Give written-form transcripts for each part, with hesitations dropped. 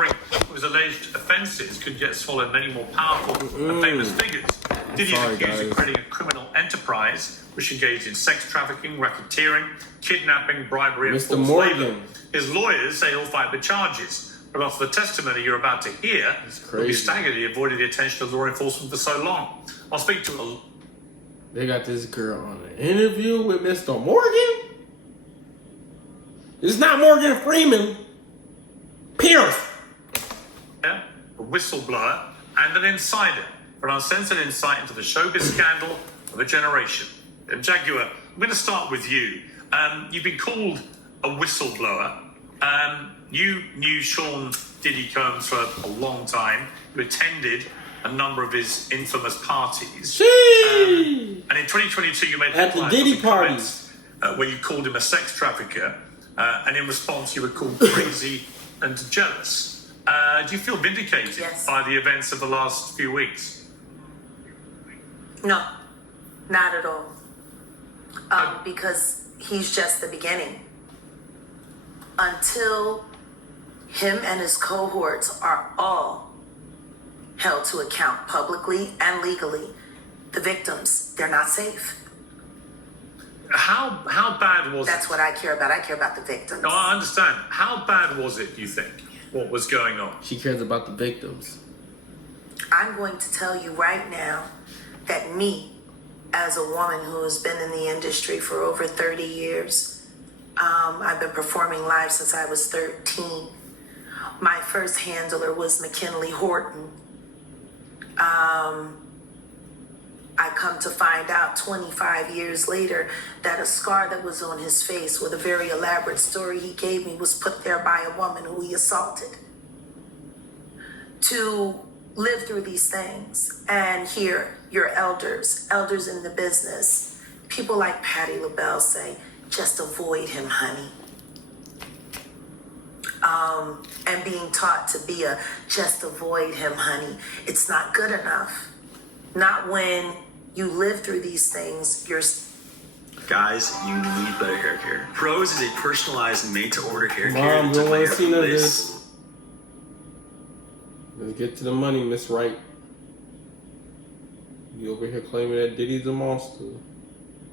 covering his alleged offences could yet swallow many more powerful and famous figures. Diddy is accused of creating a criminal enterprise which engaged in sex trafficking, racketeering, kidnapping, bribery, and forced labour. His lawyers say he'll fight the charges, but after the testimony you're about to hear, you'll be staggered he avoided the attention of law enforcement for so long. I'll speak to a... They got this girl on an interview with Mr. Morgan. It's not Morgan Freeman. Piers. A whistleblower and an insider for an uncensored insight into the showbiz scandal of a generation. Jaguar, I'm going to start with you. You've been called a whistleblower. You knew Sean Diddy Combs for a long time. You attended a number of his infamous parties. And in 2022, you made at the Diddy parties where you called him a sex trafficker, and in response, you were called crazy and jealous. Do you feel vindicated by the events of the last few weeks? No, not at all. Because he's just the beginning. Until him and his cohorts are all held to account publicly and legally, the victims, they're not safe. How bad was it? That's what I care about. I care about the victims. No, I understand. How bad was it, you think, what was going on? She cares about the victims. I'm going to tell you right now that me, as a woman who has been in the industry for over 30 years, I've been performing live since I was 13. My first handler was McKinley Horton. I come to find out 25 years later that a scar that was on his face with a very elaborate story he gave me was put there by a woman who he assaulted. To live through these things and hear your elders in the business, people like Patti LaBelle say, just avoid him, honey. And being taught to be just avoid him, honey. It's not good enough. Not when you live through these things. Guys, you need better hair care. Pros is a personalized, made-to-order hair care. Mom, don't want to see none of this. Let's get to the money, Miss Wright. You over here claiming that Diddy's a monster.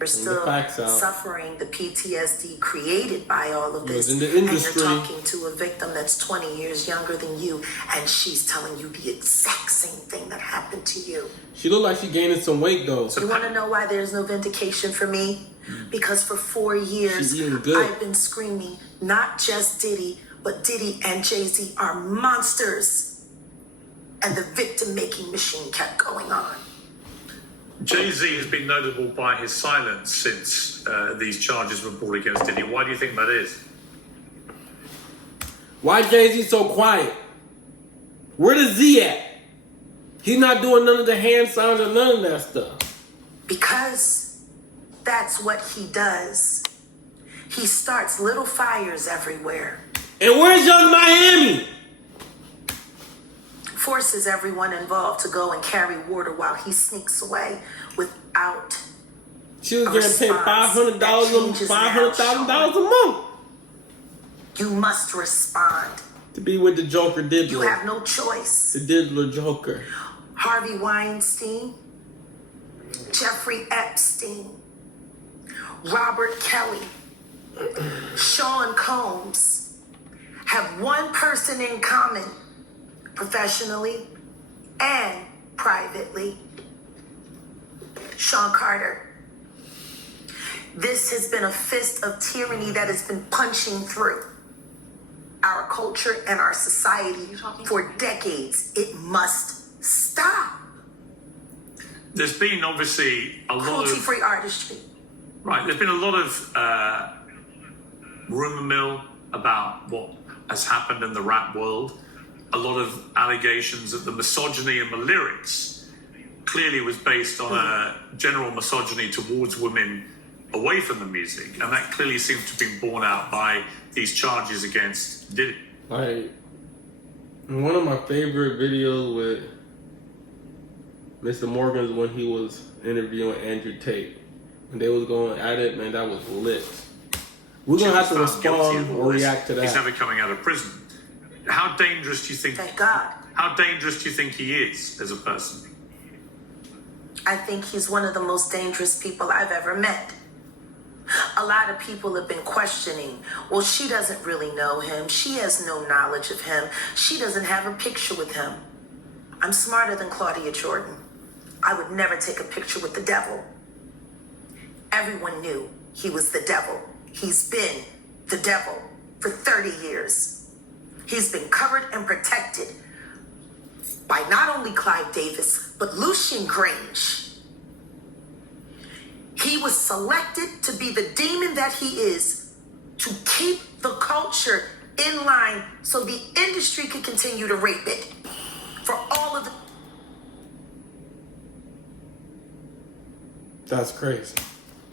You're still suffering the PTSD created by all of this. In the industry. And you're talking to a victim that's 20 years younger than you, and she's telling you the exact same thing that happened to you. She looked like she gaining some weight, though. You want to know why there's no vindication for me? Because for 4 years, I've been screaming, not just Diddy, but Diddy and Jay-Z are monsters. And the victim-making machine kept going on. Jay-Z has been notable by his silence since these charges were brought against Diddy. Why do you think that is? Why Jay-Z so quiet? Where the Z at? He's not doing none of the hand signs or none of that stuff. Because that's what he does. He starts little fires everywhere. And where's Young Miami? Forces everyone involved to go and carry water while he sneaks away without. She was getting paid $500,000 a month. You must respond. To be with the Joker Diddler. You have no choice. The Diddler Joker. Harvey Weinstein, Jeffrey Epstein, Robert Kelly, Sean Combs have one person in common. Professionally and privately. Sean Carter. This has been a fist of tyranny that has been punching through our culture and our society for decades. It must stop. There's been obviously a lot of cruelty-free artistry. Right, there's been a lot of rumor mill about what has happened in the rap world. A lot of allegations that the misogyny in the lyrics clearly was based on a general misogyny towards women away from the music, and that clearly seems to have been borne out by these charges against Diddy. Like, one of my favorite videos with Mr. Morgan's when he was interviewing Andrew Tate, and they was going at it, man, that was lit. We're going to have to respond or react to that. He's never coming out of prison. How dangerous do you think? Thank God. How dangerous do you think he is as a person? I think he's one of the most dangerous people I've ever met. A lot of people have been questioning, well, she doesn't really know him. She has no knowledge of him. She doesn't have a picture with him. I'm smarter than Claudia Jordan. I would never take a picture with the devil. Everyone knew he was the devil. He's been the devil for 30 years. He's been covered and protected by not only Clive Davis, but Lucian Grange. He was selected to be the demon that he is, to keep the culture in line so the industry could continue to rape it. For all of the... That's crazy.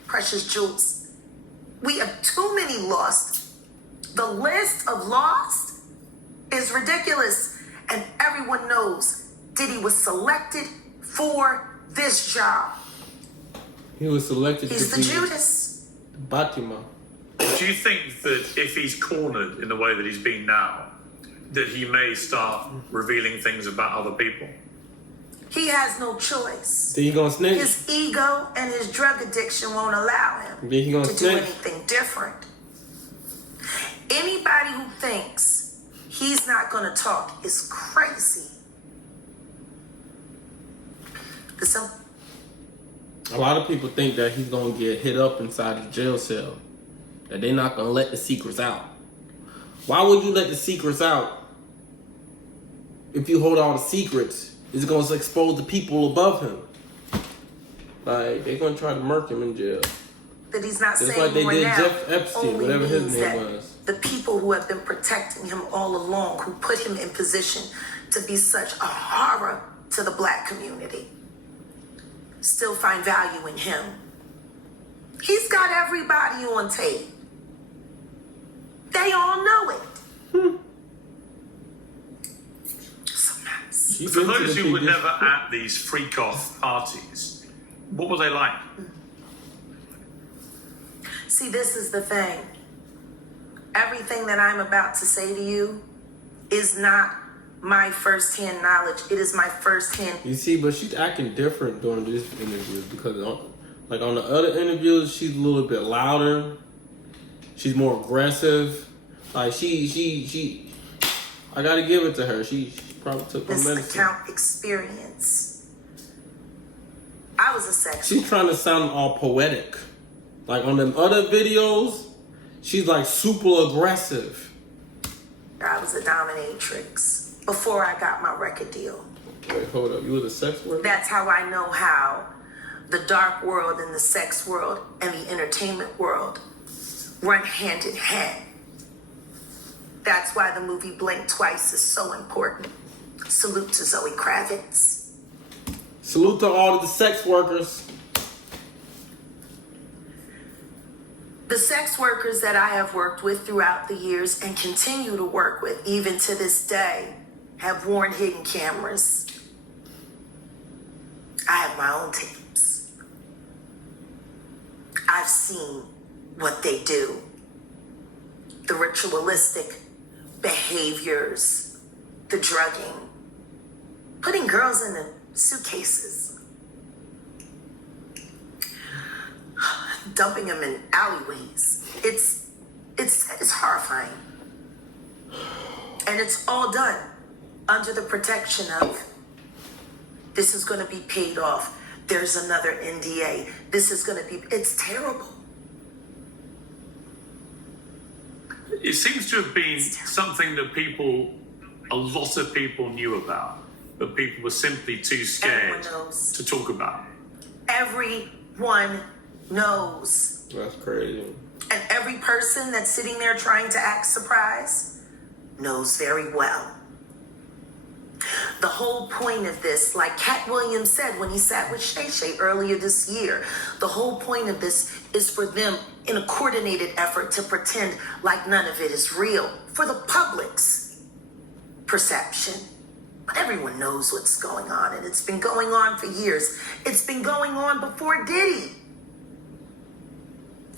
Precious jewels. We have too many lost. The list of lost is ridiculous. And everyone knows DiDDY was selected for this job. He was selected He's to the be Judas. Batima. Do you think that if he's cornered in the way that he's been now, that he may start revealing things about other people? He has no choice. Then he gonna snitch? His ego and his drug addiction won't allow him Then he gonna to do snitch? anything different. Anybody who thinks he's not going to talk is crazy. A lot of people think that he's gonna get hit up inside the jail cell. That they're not gonna let the secrets out. Why would you let the secrets out if you hold all the secrets? It's gonna expose the people above him. Like, they're gonna try to murk him in jail. That he's not Just saying like they more did now Jeff Epstein, only whatever his means name that was. the people who have been protecting him all along, who put him in position to be such a horror to the black community, still find value in him. He's got everybody on tape. They all know it. It's a mess. She's For into those the who were biggest- never at these freak-off parties, what were they like? See, this is the thing. Everything that I'm about to say to you is not my first-hand knowledge. It is my first-hand. You see, but she's acting different during this interview because, like, on the other interviews, she's a little bit louder. She's more aggressive. Like, she I gotta give it to her. She probably took her This medicine. account experience. I was a sex. She's trying to sound all poetic. Like, on them other videos, she's like super aggressive. I was a dominatrix before I got my record deal. Wait, hold up. You was a sex worker? That's how I know how the dark world and the sex world and the entertainment world run hand in hand. That's why the movie Blink Twice is so important. Salute to Zoe Kravitz. Salute to all of the sex workers. The sex workers that I have worked with throughout the years and continue to work with, even to this day, have worn hidden cameras. I have my own tapes. I've seen what they do. The ritualistic behaviors, the drugging, putting girls in the suitcases, dumping them in alleyways. It's horrifying. And it's all done under the protection of this is going to be paid off. There's another NDA. This is going to be, it's terrible. It seems to have been something that a lot of people knew about, but people were simply too scared Everyone knows. to talk about. Everyone knows. That's crazy. And every person that's sitting there trying to act surprised knows very well. The whole point of this, like Cat Williams said when he sat with Shay Shay earlier this year, the whole point of this is for them in a coordinated effort to pretend like none of it is real for the public's perception. But everyone knows what's going on, and it's been going on for years. It's been going on before DiDDY.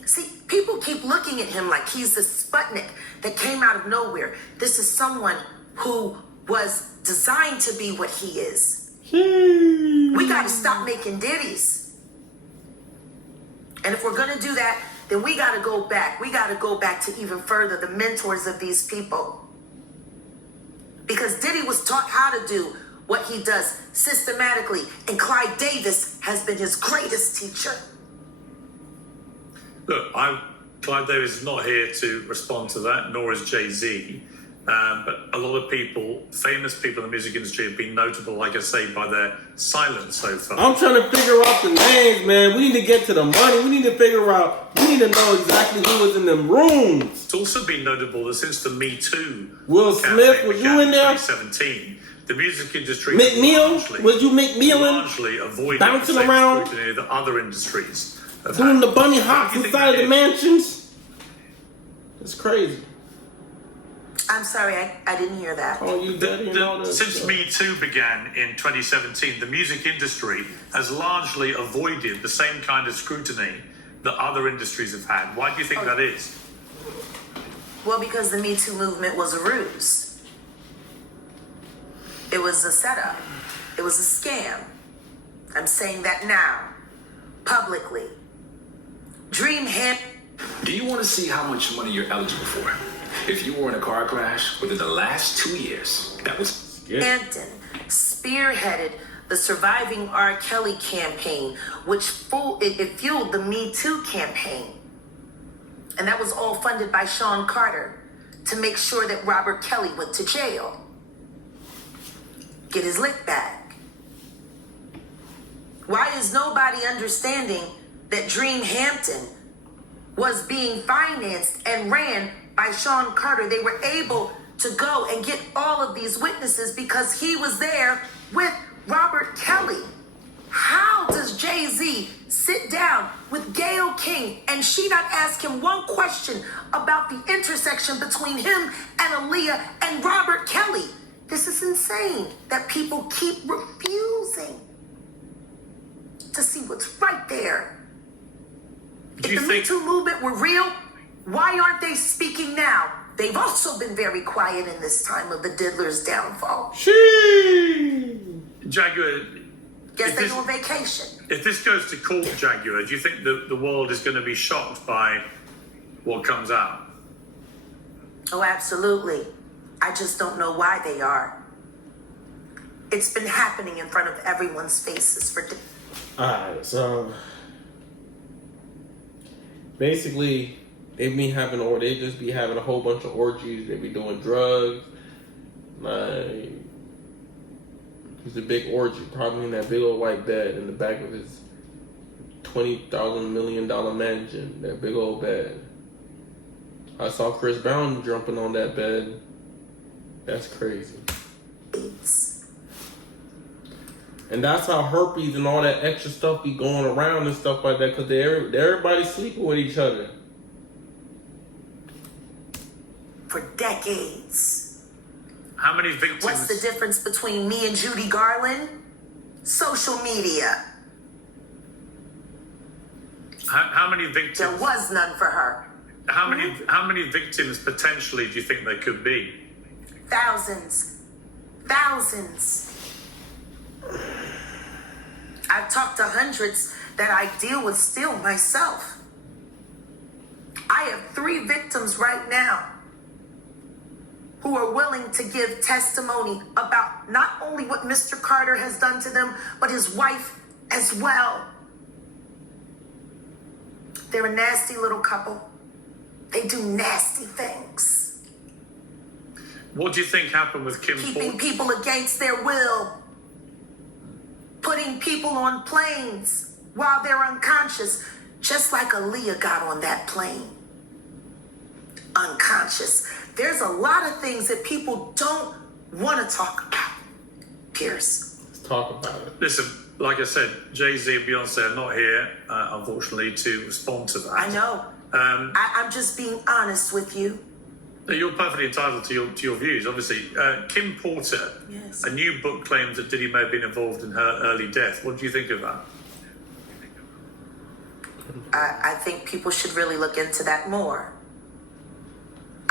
See, people keep looking at him like he's the Sputnik that came out of nowhere. This is someone who was designed to be what he is. Sheesh. We got to stop making ditties. And if we're going to do that, then we got to go back. We got to go back to even further, the mentors of these people. Because Diddy was taught how to do what he does systematically. And Clyde Davis has been his greatest teacher. Look, Clive Davis is not here to respond to that, nor is Jay-Z. But a lot of people, famous people in the music industry, have been notable, like I say, by their silence so far. I'm trying to figure out the names, man. We need to get to the money. We need to figure out, we need to know exactly who was in them rooms. It's also been notable that since the Me Too Will Smith, campaign was began you in there? 2017, the music industry McNeil? Was you McNeilling? largely avoided Bouncing the same around? scrutiny that other industries have Doing had. the bunny Why hops do you think inside that the is? mansions? It's crazy. I'm sorry, I didn't hear that. Oh, you daddy and all that Since stuff. Me Too began in 2017, the music industry has largely avoided the same kind of scrutiny that other industries have had. Why do you think that is? Well, because the Me Too movement was a ruse. It was a setup. It was a scam. I'm saying that now, publicly. Dream Do you want to see how much money you're eligible for? If you were in a car crash within the last 2 years, that was... Hampton spearheaded the Surviving R. Kelly campaign, which fueled the Me Too campaign. And that was all funded by Sean Carter to make sure that Robert Kelly went to jail. Get his lick back. Why is nobody understanding that Dream Hampton was being financed and ran by Sean Carter? They were able to go and get all of these witnesses because he was there with Robert Kelly. How does Jay-Z sit down with Gayle King and she not ask him one question about the intersection between him and Aaliyah and Robert Kelly? This is insane that people keep refusing to see what's right there. Do If you the Me think... Too movement were real, why aren't they speaking now? They've also been very quiet in this time of the diddler's downfall. Sheesh. Jaguar, Guess if they this- on vacation. if this goes to court, Jaguar, do you think the world is going to be shocked by what comes out? Oh, absolutely. I just don't know why they are. It's been happening in front of everyone's faces for Alright, so basically they just be having a whole bunch of orgies, they be doing drugs, like it's a big orgy, probably in that big old white bed in the back of his $20,000 million mansion, that big old bed. I saw Chris Brown jumping on that bed. That's crazy. And that's how herpes and all that extra stuff be going around and stuff like that, because everybody's sleeping with each other. for decades. How many victims? What's the difference between me and Judy Garland? Social media. How many victims? There was none for her. How many victims potentially do you think there could be? Thousands. Thousands. I've talked to hundreds that I deal with still myself. I have 3 victims right now who are willing to give testimony about not only what Mr. Carter has done to them, but his wife as well. They're a nasty little couple. They do nasty things. What do you think happened with Kim Keeping Porter? people against their will. Putting people on planes while they're unconscious, just like Aaliyah got on that plane. Unconscious. There's a lot of things that people don't want to talk about, Piers. Let's talk about it. Listen, like I said, Jay-Z and Beyonce are not here, unfortunately, to respond to that. I know. I'm just being honest with you. You're perfectly entitled to your views, obviously. Kim Porter, Yes. a new book claims that Diddy may have been involved in her early death. What do you think of that? I think people should really look into that more.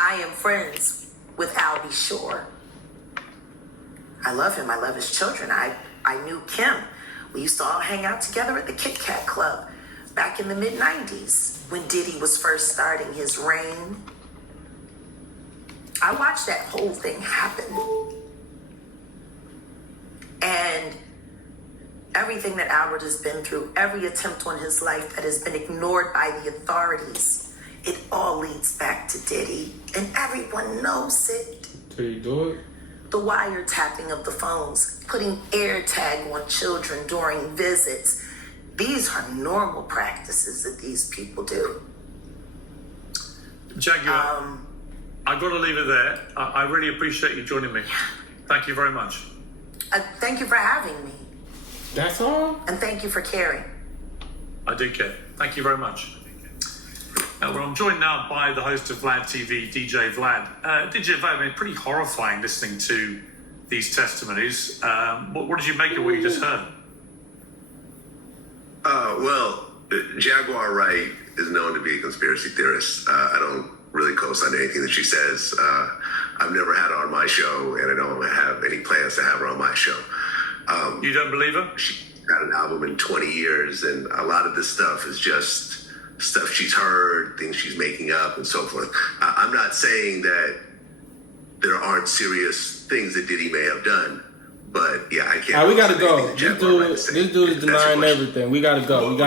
I am friends with Albie Shore. I love him. I love his children. I knew Kim. We used to all hang out together at the Kit Kat Club back in the mid-90s when Diddy was first starting his reign. I watched that whole thing happen. And everything that Albert has been through, every attempt on his life that has been ignored by the authorities, it all leads back to Diddy. And everyone knows it. Till you do it? The wiretapping of the phones, putting air tag on children during visits. These are normal practices that these people do. Jaguar, I've got to leave it there. I really appreciate you joining me. Thank you very much. Thank you for having me. That's all? And thank you for caring. I do care. Thank you very much. Well, I'm joined now by the host of Vlad TV, DJ Vlad. DJ Vlad, I mean, pretty horrifying listening to these testimonies. What did you make of what you just heard? Well, Jaguar Wright is known to be a conspiracy theorist. I don't really co-sign anything that she says. I've never had her on my show, and I don't have any plans to have her on my show. You don't believe her? She's got an album in 20 years, and a lot of this stuff is just stuff she's heard, things she's making up, and so forth. I'm not saying that there aren't serious things that Diddy may have done, but yeah, I can't. All right, we gotta co-sign go. anything that Jaguar Wright is saying. This dude is If that's your denying question. everything. We gotta go. We gotta.